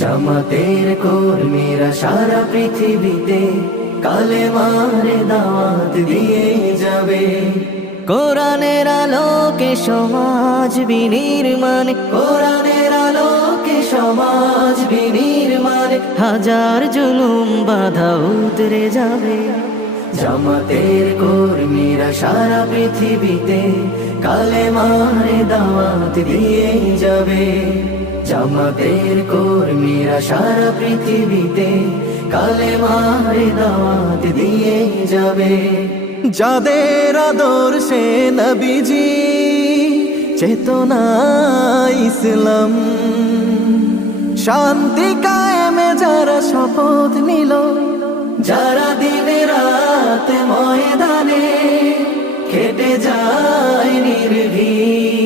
জামাতের কর্মীরা সারা পৃথিবীতে কালেমার দাওয়াত দিয়ে যাবে। কোরআনের আলোকে সমাজ বিনির্মাণ, কোরআনের আলোকে সমাজ বিনির্মাণ, হাজার জুলুম বাধা উতরে যাবে। জামাতের কর্মীরা সারা পৃথিবীতে কালেমার দাওয়াত দিয়ে যাবে। জামাতের কর্মীরা সারা পৃথিবীতে কালেমার দাওয়াত দিয়ে যাবে। যাদের আদর্শে নবীজি চেতনা ইসলাম, শান্তি কায়েমে যারা শপথ নিল, যারা দিনে রাত ময়দানে খেটে যায় নির্ভীক,